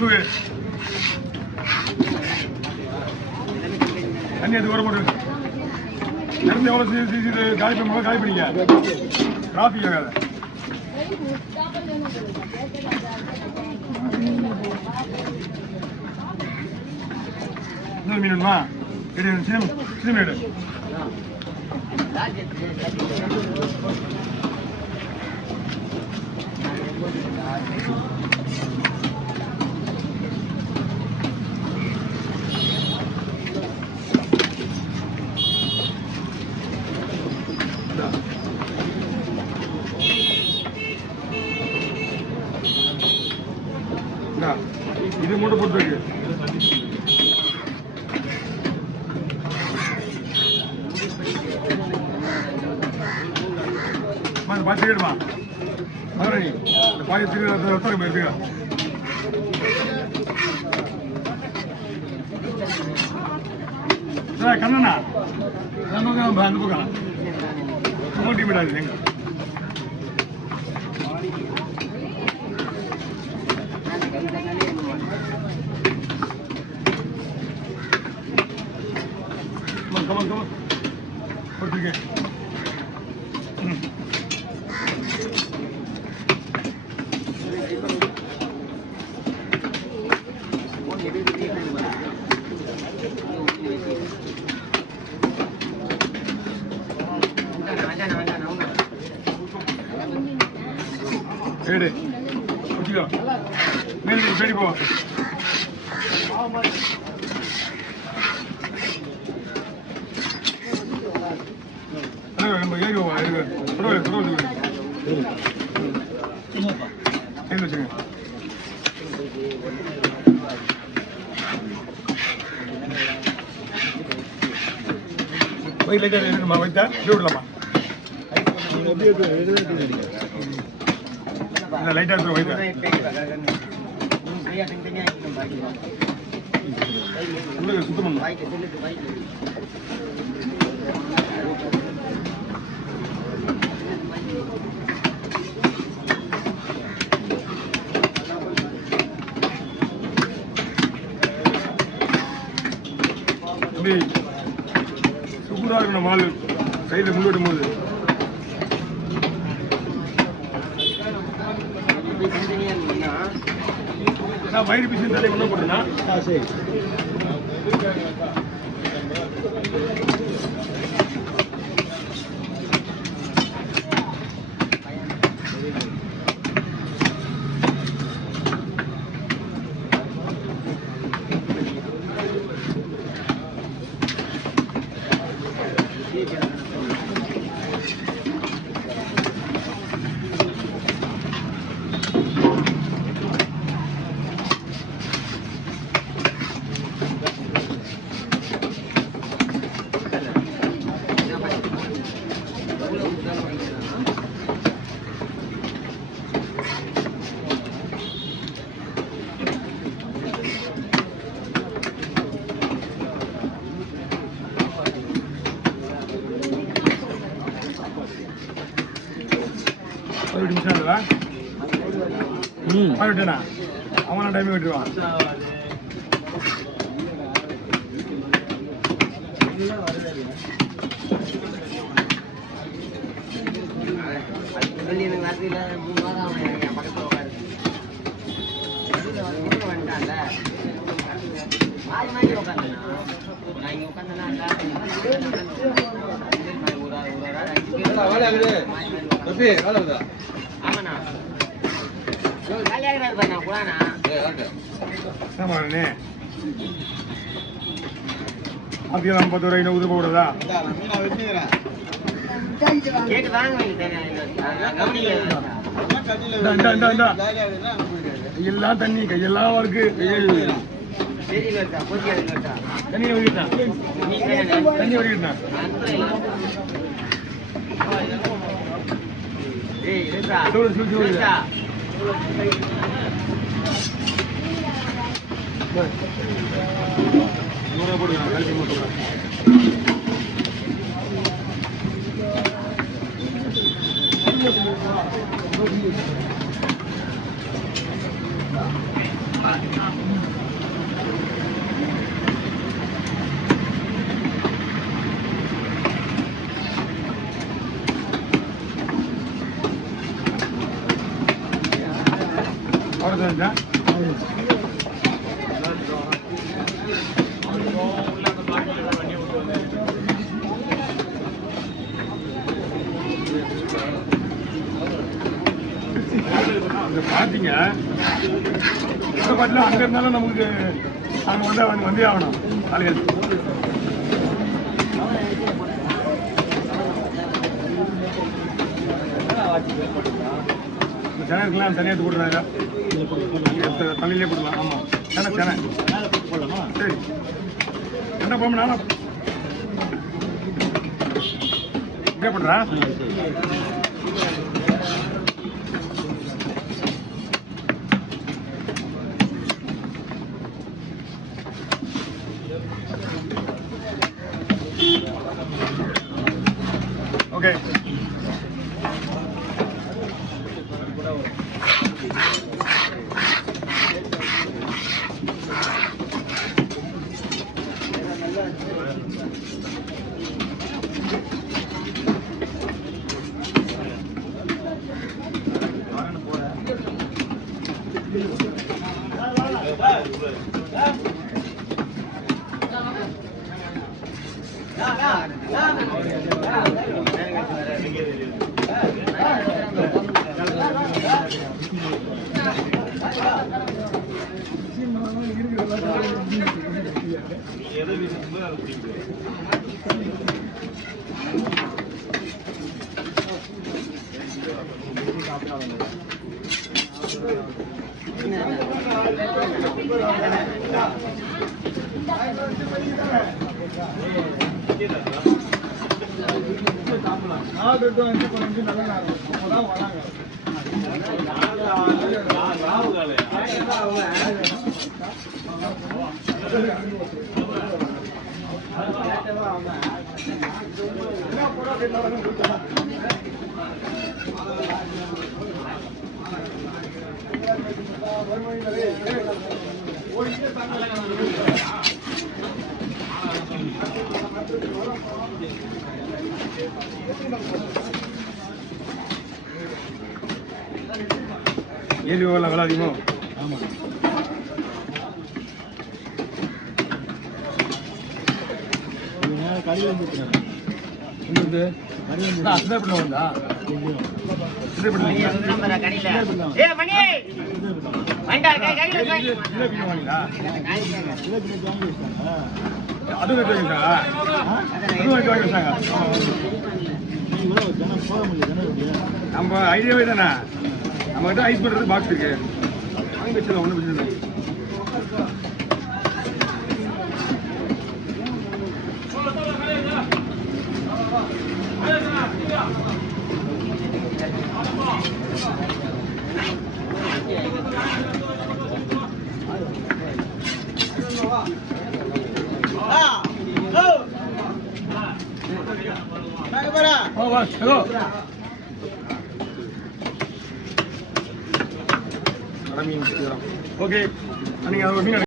தூக்கு தண்ணி அது வர போட்டு நடந்து எவ்வளோ காலி பண்ண காலி பண்ணிக்க டிராஃபிக் ஆகாது இன்னொரு மீன் வேணுமா சின்ன மீன் இது மட்டும் போட்டுருக்கு பாய் திருடுமா மதுரணி இந்த பாய் திருத்தம் போயிருக்கா கண்ணண்ணா அந்த பக்கம் மூட்டி விடாது எங்க கொடுத்துருக்கேன் சரி குடிச்சிக்கோ மேலே சரி போ நம்ம ஏறி பரவாயில்ல வச்சுங்க போய் லைட்டாக இருக்குமா வைத்தா இப்படி விடலாமா லைட்டாக இருக்கும் வைத்தா சுத்தம் பண்ணலாம் சூப்பராக இருக்கணும் மால் சைடில் முன்னிடும் போது நான் வயிறு பீஸ் தலை ஒன்றும் போட்டேன்னா சரி விட்டுனா அவன டைம் விட்டுருவான் அப்படியெல்லாம் 50 ரூபாய் ஊது போடுறதா கையெல்லாம் தண்ணி கையெல்லாம் இருக்கு தண்ணி ஒழிக்கிட்டான் தண்ணி ஒழிக்கிட்டான் போடுங்க கழிப்பு போட்டுக்கலாம். அவ்வளோதான். பார்த்தீங்க இந்த பாட்டில் அங்கே இருந்தாலும் நமக்கு நாங்கள் வந்தே ஆகணும் ஆளுகள். சேனலுக்குலாம் தனியாக எடுத்து போட்டுருவாங்க, தண்ணியிலே போட்டுக்கலாம். ஆமாம் சேனை போடலாமா? சரி என்ன போகணும் நானும் இப்படியே பண்ணுறேன். ஓகே ஏழு விலை அதிகமோ? ஆமாம். கடையில் உங்களுக்கு அசிதாப்பட்டில் வந்தா அது நம்ம ஐடியாவே தானே. நம்மகிட்ட ஐஸ் பண்ணுறது பாக்ஸ் இருக்கு, வாங்கி வச்சிடலாம், ஒன்றும் பிரச்சனை இல்லை. ஓகே, நீங்கள்